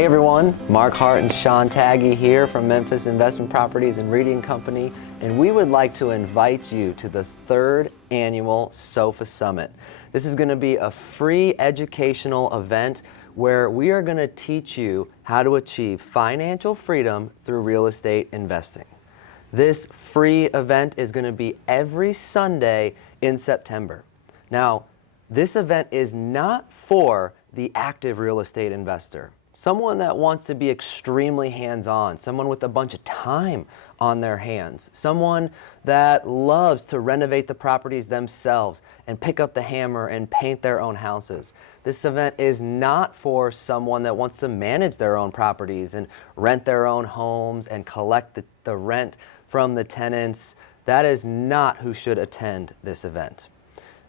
Hey everyone, Mark Hart and Sean Taggy here from Memphis Investment Properties and Reading Company, and we would like to invite you to the 3rd annual SOFA Summit. This is going to be a free educational event where we are going to teach you how to achieve financial freedom through real estate investing. This free event is going to be every Sunday in September. Now, this event is not for the active real estate investor, someone that wants to be extremely hands-on, someone with a bunch of time on their hands, someone that loves to renovate the properties themselves and pick up the hammer and paint their own houses. This event is not for someone that wants to manage their own properties and rent their own homes and collect the rent from the tenants. That is not who should attend this event.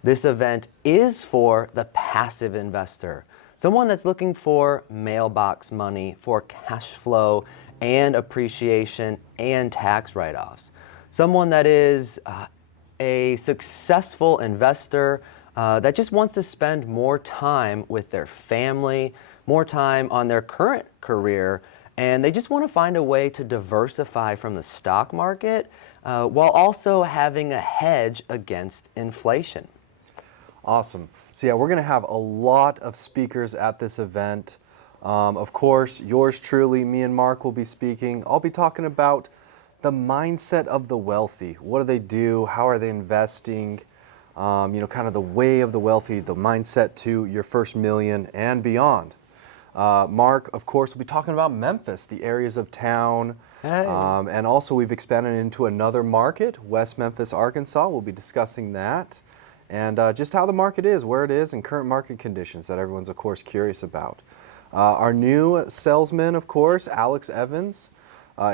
This event is for the passive investor, someone that's looking for mailbox money, for cash flow and appreciation and tax write-offs. Someone that is a successful investor that just wants to spend more time with their family, more time on their current career, and they just want to find a way to diversify from the stock market while also having a hedge against inflation. Awesome. So yeah, we're going to have a lot of speakers at this event. Of course, yours truly, me and Mark will be speaking. I'll be talking about the mindset of the wealthy. What do they do? How are they investing? Kind of the way of the wealthy, the mindset to your first million and beyond. Mark, of course, will be talking about Memphis, the areas of town. Hey. And also we've expanded into another market, West Memphis, Arkansas. We'll be discussing that. And just how the market is, where it is, and current market conditions that everyone's, of course, curious about. Our new salesman, of course, Alex Evans,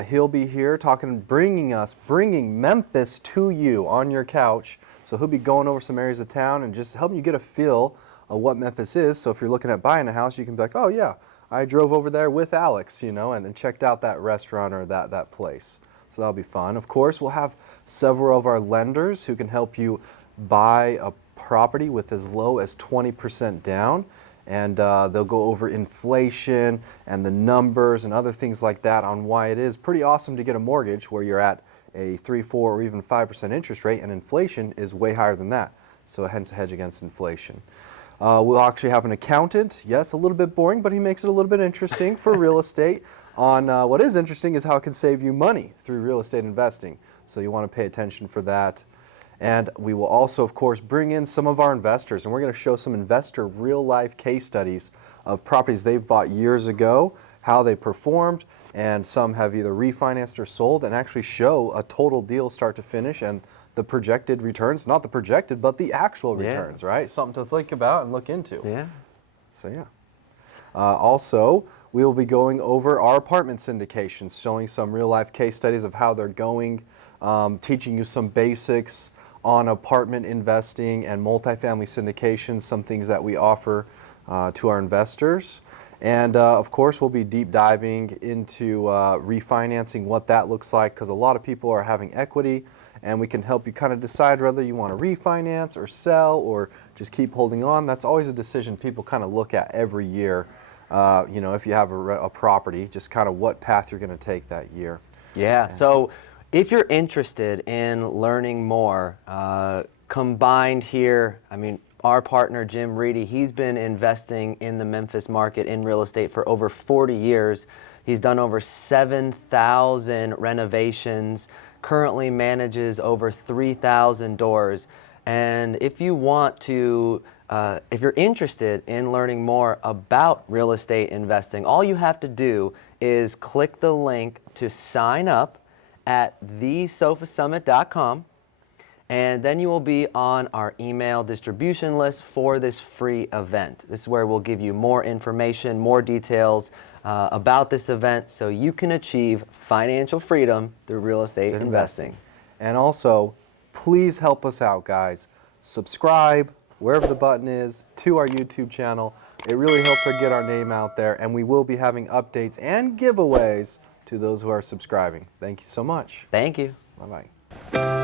he'll be here bringing Memphis to you on your couch. So he'll be going over some areas of town and just helping you get a feel of what Memphis is. So if you're looking at buying a house, you can be like, oh yeah, I drove over there with Alex, and checked out that restaurant or that place. So that'll be fun. Of course, we'll have several of our lenders who can help you buy a property with as low as 20% down, and they'll go over inflation and the numbers and other things like that on why it is pretty awesome to get a mortgage where you're at a 3, 4, or even 5% interest rate, and inflation is way higher than that. So hence a hedge against inflation. We'll actually have an accountant. Yes, a little bit boring, but he makes it a little bit interesting for real estate. On what is interesting is how it can save you money through real estate investing. So you want to pay attention for that. And we will also, of course, bring in some of our investors, and we're going to show some investor real-life case studies of properties they've bought years ago, how they performed, and some have either refinanced or sold, and actually show a total deal start to finish and the projected returns, not the projected, but the actual returns, right? Something to think about and look into. Yeah. So yeah. Also, we will be going over our apartment syndications, showing some real-life case studies of how they're going, teaching you some basics on apartment investing and multifamily syndications, some things that we offer to our investors. And of course, we'll be deep diving into refinancing, what that looks like, because a lot of people are having equity, and we can help you kind of decide whether you want to refinance or sell or just keep holding on. That's always a decision people kind of look at every year. If you have a property, just kind of what path you're going to take that year. Yeah. So if you're interested in learning more, combined here, our partner Jim Reedy, he's been investing in the Memphis market in real estate for over 40 years. He's done over 7,000 renovations, currently manages over 3,000 doors. And if you want to, if you're interested in learning more about real estate investing, all you have to do is click the link to sign up at thesofaSummit.com, and then you will be on our email distribution list for this free event. This is where we'll give you more information, more details about this event so you can achieve financial freedom through real estate investing. And also, please help us out, guys. Subscribe, wherever the button is, to our YouTube channel. It really helps us get our name out there, and we will be having updates and giveaways to those who are subscribing. Thank you so much. Thank you. Bye-bye.